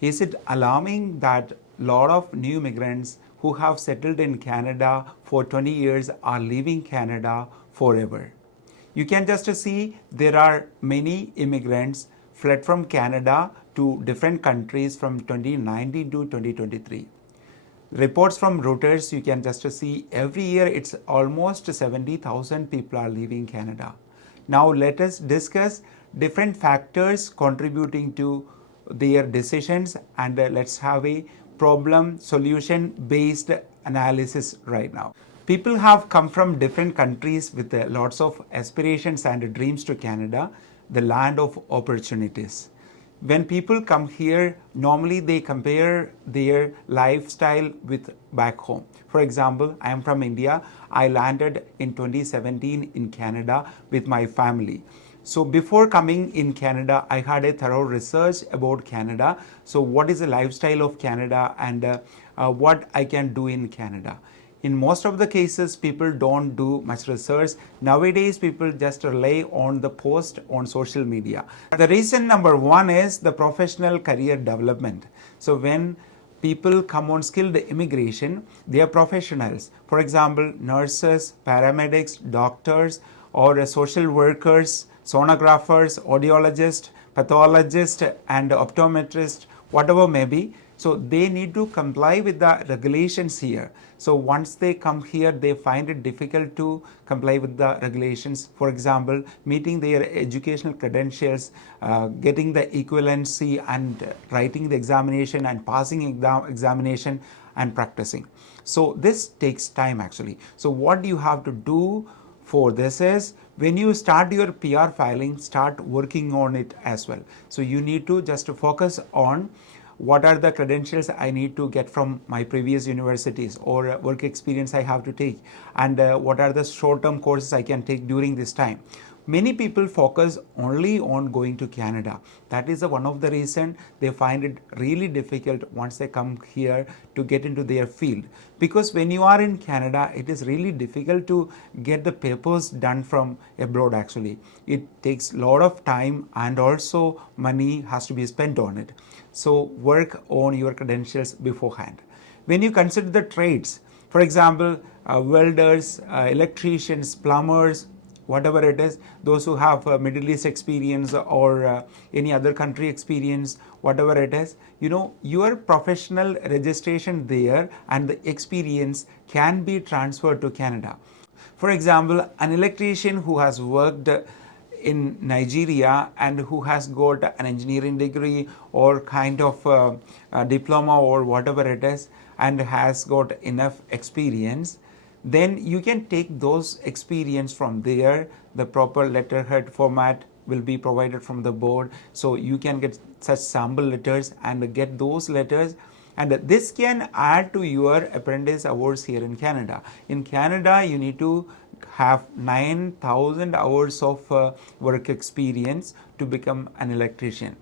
Is it alarming that a lot of new migrants who have settled in Canada for 20 years are leaving Canada forever? You can just see there are many immigrants fled from Canada to different countries from 2019 to 2023. Reports from Reuters, you can just see every year it's almost 70,000 people are leaving Canada. Now let us discuss different factors contributing to their decisions, and let's have a problem solution based analysis right now. People have come from different countries with lots of aspirations and dreams to Canada, the land of opportunities. When people come here, normally they compare their lifestyle with back home. For example, I am from India. I landed in 2017 in Canada with my family. So before coming in Canada, I had a thorough research about Canada. So what is the lifestyle of Canada, and what I can do in Canada. In most of the cases, people don't do much research. Nowadays, people just rely on the post on social media. The reason number one is the professional career development. So when people come on skilled immigration, they are professionals. For example, nurses, paramedics, doctors, or social workers, sonographers, audiologists, pathologists, and optometrists, whatever may be. So they need to comply with the regulations here. So once they come here, they find it difficult to comply with the regulations. For example, meeting their educational credentials, getting the equivalency, and writing the examination and passing examination and practicing. So this takes time actually. So what you have to do for this is, when you start your PR filing, start working on it as well. So you need to just focus on what are the credentials I need to get from my previous universities, or work experience I have to take, and what are the short-term courses I can take during this time. Many people focus only on going to Canada. That is one of the reason they find it really difficult once they come here to get into their field. Because when you are in Canada, it is really difficult to get the papers done from abroad actually. It takes a lot of time, and also money has to be spent on it. So work on your credentials beforehand. When you consider the trades, for example, welders, electricians, plumbers, whatever it is, those who have Middle East experience, or any other country experience, whatever it is, your professional registration there and the experience can be transferred to Canada. For example, an electrician who has worked in Nigeria and who has got an engineering degree or kind of a diploma or whatever it is, and has got enough experience, then you can take those experience from there. The proper letterhead format will be provided from the board, so you can get such sample letters and get those letters, and this can add to your apprentice hours here in Canada. In Canada, you need to have 9,000 hours of work experience to become an electrician.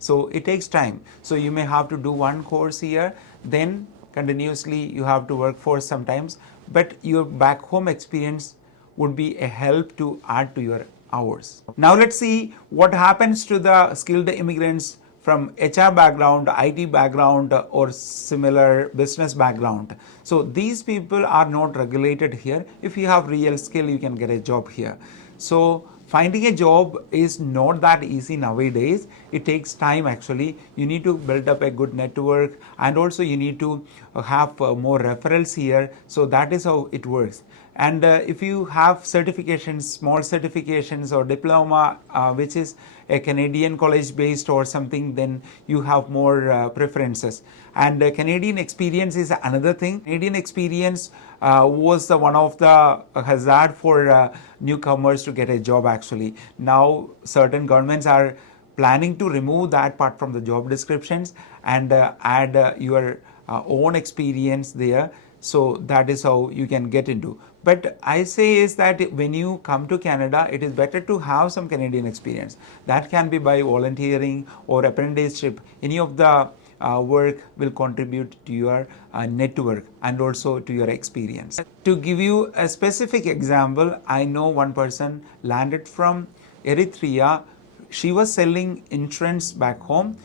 So it takes time. So you may have to do one course here, then continuously you have to work for some times, but your back home experience would be a help to add to your hours. Now let's see what happens to the skilled immigrants from HR background, IT background, or similar business background. So these people are not regulated here. If you have real skill, you can get a job here. So finding a job is not that easy nowadays. It takes time actually. You need to build up a good network, and also you need to have more referrals here. So that is how it works. And if you have certifications, small certifications or diploma, which is a Canadian college based or something, then you have more preferences. And Canadian experience is another thing. Canadian experience was one of the hazard for newcomers to get a job actually. Now certain governments are planning to remove that part from the job descriptions and add your own experience there. So that is how you can get into. But I say is that when you come to Canada, it is better to have some Canadian experience. That can be by volunteering or apprenticeship. Any of the work will contribute to your network and also to your experience. To give you a specific example, I know one person landed from Eritrea. She was selling insurance back home.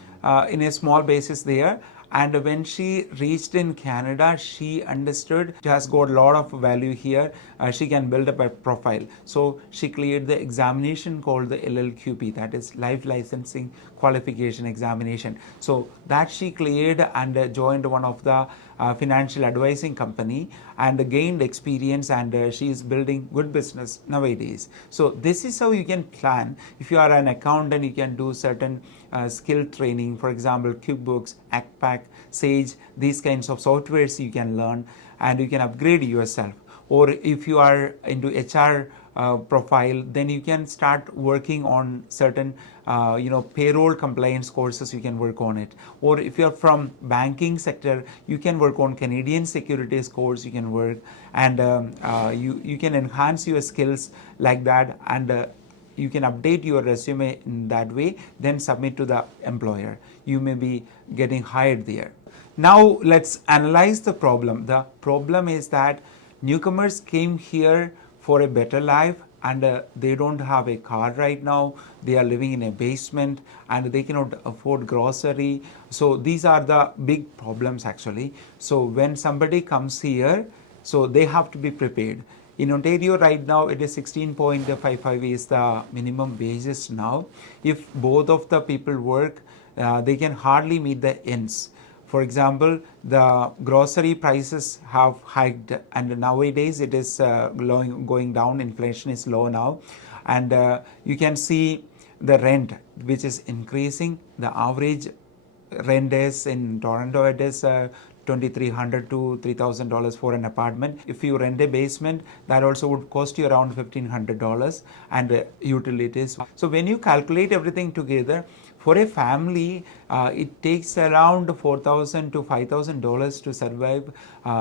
in a small basis there. And when she reached in Canada, she understood she has got a lot of value here. She can build up a profile. So she cleared the examination called the LLQP, that is Life Licensing Qualification Examination. So that she cleared and joined one of the financial advising company and gained experience, and she is building good business nowadays. So this is how you can plan. If you are an accountant, you can do certain skill training, for example QuickBooks, ACPAC, Sage, these kinds of softwares you can learn and you can upgrade yourself. Or if you are into HR profile, then you can start working on certain payroll compliance courses, you can work on it. Or if you're from banking sector, you can work on Canadian securities course, you can work, and you can enhance your skills like that, and you can update your resume in that way, then submit to the employer. You may be getting hired there. Now let's analyze the problem. The problem is that newcomers came here for a better life, and they don't have a car right now. They are living in a basement and they cannot afford grocery. So these are the big problems actually. So when somebody comes here, so they have to be prepared. In Ontario right now, it is 16.55 is the minimum wages now. If both of the people work, they can hardly meet the ends. For example, the grocery prices have hiked, and nowadays it is going down. Inflation is low now, and you can see the rent which is increasing. The average rent is in Toronto, it is $2,300 to $3,000 for an apartment. If you rent a basement, that also would cost you around $1,500, and utilities. So when you calculate everything together, for a family, it takes around $4,000 to $5,000 to survive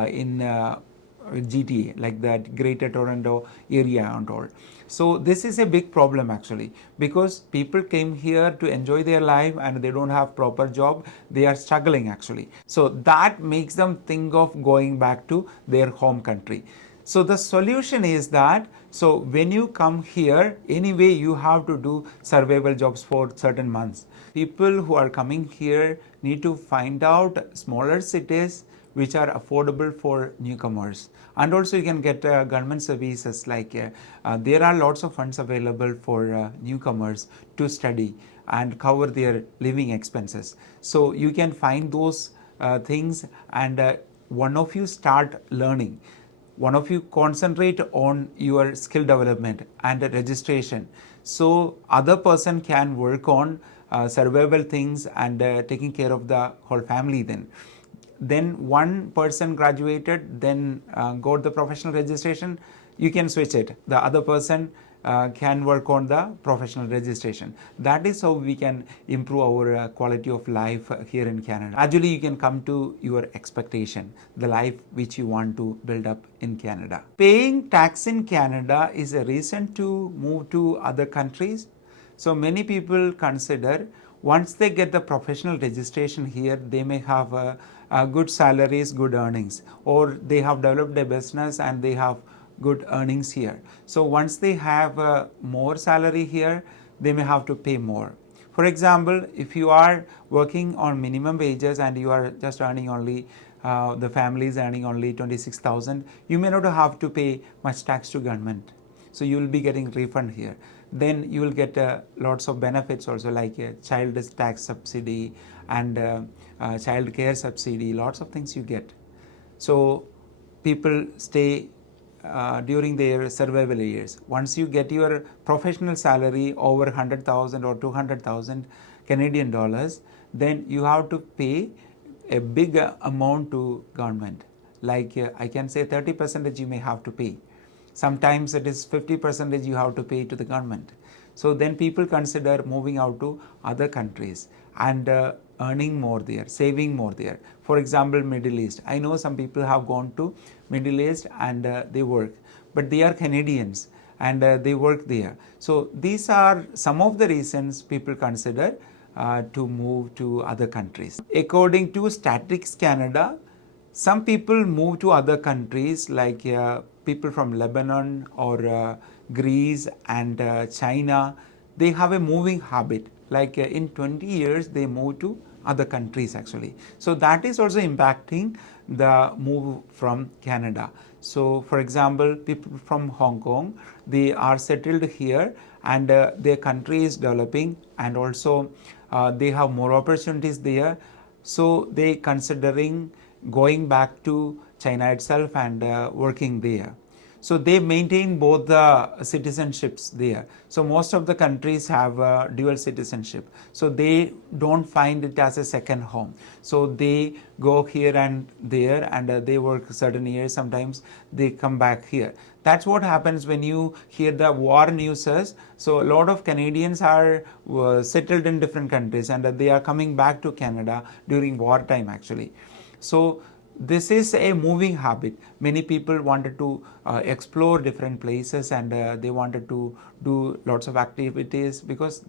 in GTA, like that Greater Toronto area and all. So this is a big problem actually, because people came here to enjoy their life and they don't have proper job. They are struggling actually. So that makes them think of going back to their home country. So the solution is that, so when you come here, anyway you have to do survival jobs for certain months. People who are coming here need to find out smaller cities which are affordable for newcomers. And also you can get government services, like there are lots of funds available for newcomers to study and cover their living expenses. So you can find those things, and one of you start learning. One of you concentrate on your skill development and registration, so other person can work on survival things and taking care of the whole family. Then one person graduated, then got the professional registration, you can switch it. The other person can work on the professional registration. That is how we can improve our quality of life here in Canada. Gradually you can come to your expectation, the life which you want to build up in Canada. Paying tax in Canada is a reason to move to other countries. So many people consider, once they get the professional registration here, they may have good salaries, good earnings, or they have developed a business and they have good earnings here. So once they have more salary here, they may have to pay more. For example, if you are working on minimum wages and you are just earning only, the family is earning only 26,000, you may not have to pay much tax to government. So you will be getting refund here. Then you will get lots of benefits also, like a child tax subsidy and child care subsidy, lots of things you get. So people stay during their survival years. Once you get your professional salary over 100,000 or 200,000 Canadian dollars, then you have to pay a big amount to government. Like I can say 30% you may have to pay. Sometimes it is 50% you have to pay to the government. So then people consider moving out to other countries and earning more there, saving more there. For example, Middle East. I know some people have gone to Middle East and they work, but they are Canadians and they work there. So these are some of the reasons people consider to move to other countries. According to Statistics Canada, some people move to other countries, like people from Lebanon or Greece and China. They have a moving habit. Like in 20 years, they move to other countries actually. So that is also impacting the move from Canada. So for example, people from Hong Kong, they are settled here, and their country is developing, and also they have more opportunities there. So they considering going back to China itself and working there. So they maintain both the citizenships there. So most of the countries have dual citizenship. So they don't find it as a second home. So they go here and there, and they work certain years. Sometimes they come back here. That's what happens when you hear the war news. So a lot of Canadians are settled in different countries, and they are coming back to Canada during wartime actually. So this is a moving habit. Many people wanted to explore different places, and they wanted to do lots of activities, because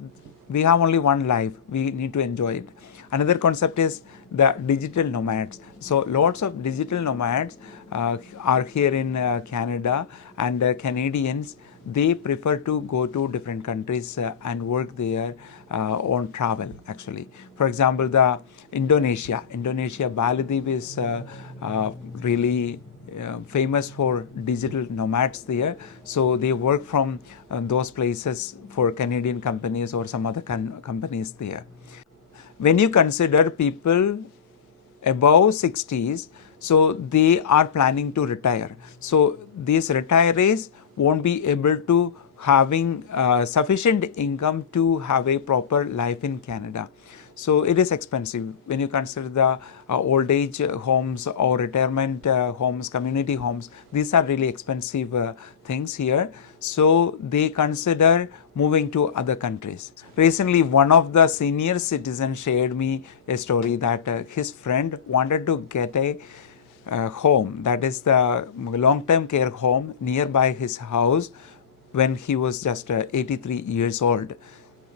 we have only one life, we need to enjoy it. Another concept is the digital nomads. So lots of digital nomads are here in Canada, and Canadians, they prefer to go to different countries and work there on travel actually. For example, the Indonesia, Bali is really famous for digital nomads there. So they work from those places for Canadian companies or some other companies there. When you consider people above 60s, so they are planning to retire. So these retirees won't be able to having sufficient income to have a proper life in Canada. So it is expensive when you consider the old age homes or retirement homes, community homes. These are really expensive things here. So they consider moving to other countries. Recently, one of the senior citizens shared me a story that his friend wanted to get a home, that is the long-term care home nearby his house, when he was just 83 years old.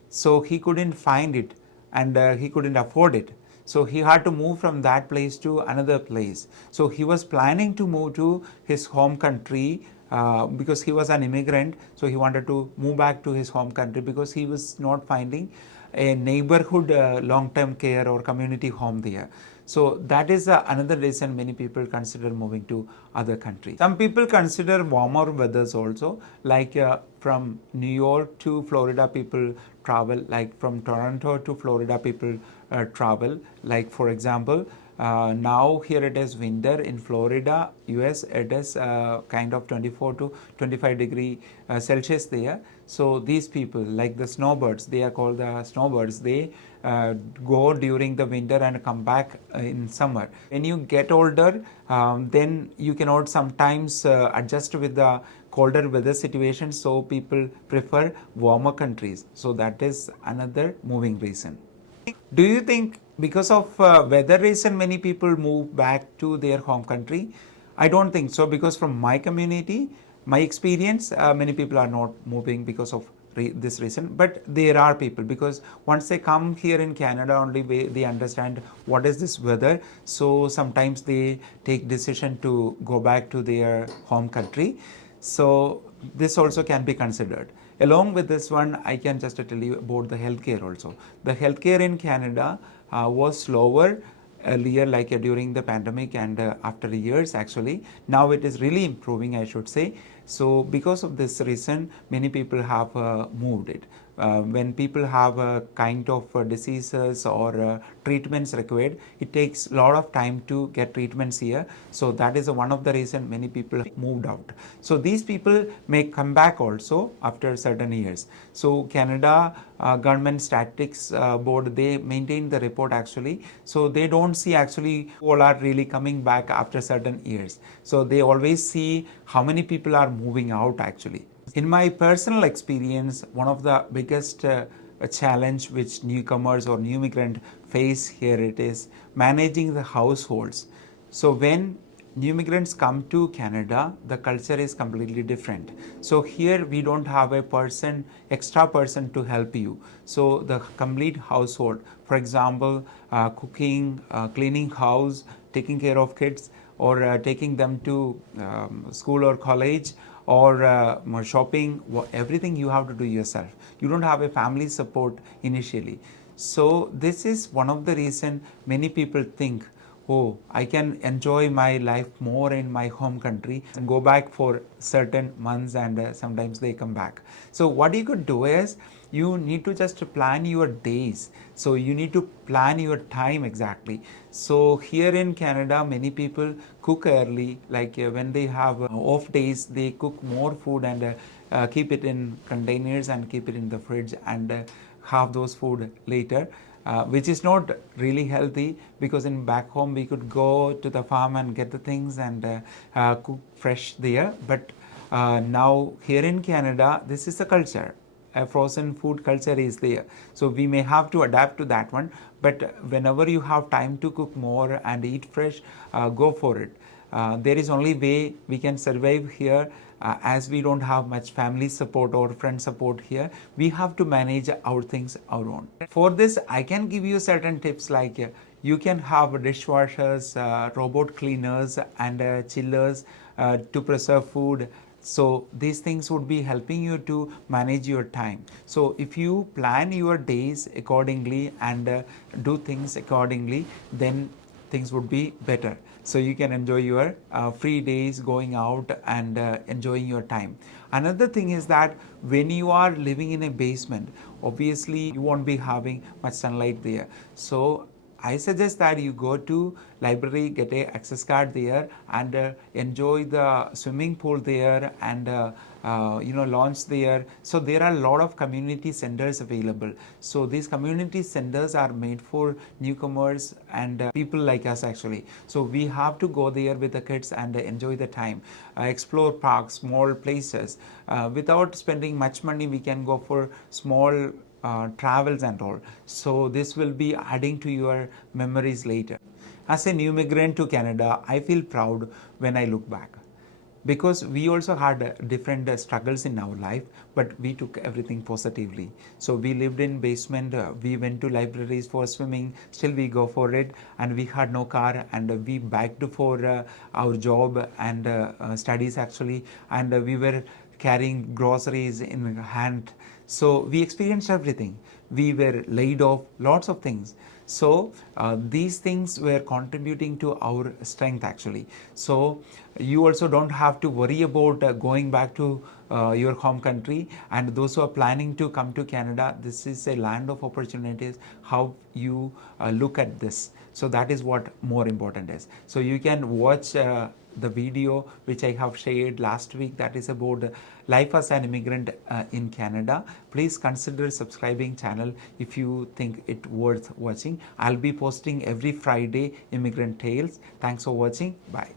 So he couldn't find it, and he couldn't afford it. So he had to move from that place to another place. So he was planning to move to his home country because he was an immigrant. So he wanted to move back to his home country because he was not finding a neighborhood long-term care or community home there. So that is another reason many people consider moving to other countries. Some people consider warmer weathers also, like from New York to Florida people travel, like from Toronto to Florida people travel. Like for example, now here it is winter in Florida, US, it is kind of 24 to 25 degree Celsius there. So these people, like the snowbirds, they are called the snowbirds, they go during the winter and come back in summer. When you get older, then you cannot sometimes adjust with the colder weather situation, so people prefer warmer countries. So that is another moving reason. Do you think because of weather reason many people move back to their home country? I don't think so, because from my community, my experience, many people are not moving because of this reason. But there are people, because once they come here in Canada only, they understand what is this weather. So sometimes they take decision to go back to their home country. So this also can be considered. Along with this one, I can just tell you about the healthcare also. The healthcare in Canada was slower earlier, like during the pandemic, and after years actually. Now it is really improving, I should say. So because of this reason, many people have moved it. When people have a kind of diseases or treatments required, it takes a lot of time to get treatments here. So that is one of the reason many people moved out. So these people may come back also after certain years. So Canada government statistics board, they maintain the report actually. So they don't see actually all are really coming back after certain years. So they always see how many people are moving out actually. In my personal experience, one of the biggest challenge which newcomers or new immigrant face here, it is managing the households. So when new immigrants come to Canada, the culture is completely different. So here we don't have a extra person to help you. So the complete household, for example, cooking, cleaning house, taking care of kids, or taking them to school or college, or shopping, everything you have to do yourself. You don't have a family support initially. So this is one of the reason many people think, oh, I can enjoy my life more in my home country and go back for certain months, and sometimes they come back. So what you could do is you need to just plan your days. So you need to plan your time exactly. So here in Canada, many people cook early, like when they have off days, they cook more food and keep it in containers and keep it in the fridge and have those food later. Which is not really healthy, because in back home we could go to the farm and get the things and cook fresh there. But now here in Canada, this is the culture. A frozen food culture is there, so we may have to adapt to that one. But whenever you have time to cook more and eat fresh, go for it. There is only way we can survive here, as we don't have much family support or friend support here. We have to manage our things our own. For this, I can give you certain tips, like you can have dishwashers, robot cleaners and chillers to preserve food. So these things would be helping you to manage your time. So if you plan your days accordingly and do things accordingly, then things would be better. So you can enjoy your free days going out and enjoying your time. Another thing is that when you are living in a basement, obviously you won't be having much sunlight there. So I suggest that you go to library, get a access card there, and enjoy the swimming pool there, and launch there. So there are a lot of community centers available. So these community centers are made for newcomers and people like us actually. So we have to go there with the kids and enjoy the time, explore parks, small places. Without spending much money, we can go for small travels and all. So this will be adding to your memories later. As a new migrant to Canada, I feel proud when I look back, because we also had different struggles in our life, but we took everything positively. So we lived in basement, we went to libraries for swimming, still we go for it, and we had no car, and we begged for our job and studies actually, and we were carrying groceries in hand. So we experienced everything. We were laid off, lots of things. So these things were contributing to our strength actually. So you also don't have to worry about going back to your home country. And those who are planning to come to Canada, this is a land of opportunities. How you look at this. So that is what more important is. So you can watch the video which I have shared last week, that is about life as an immigrant in Canada. Please consider subscribing channel if you think it worth watching. I'll be posting every Friday immigrant tales. Thanks for watching. Bye.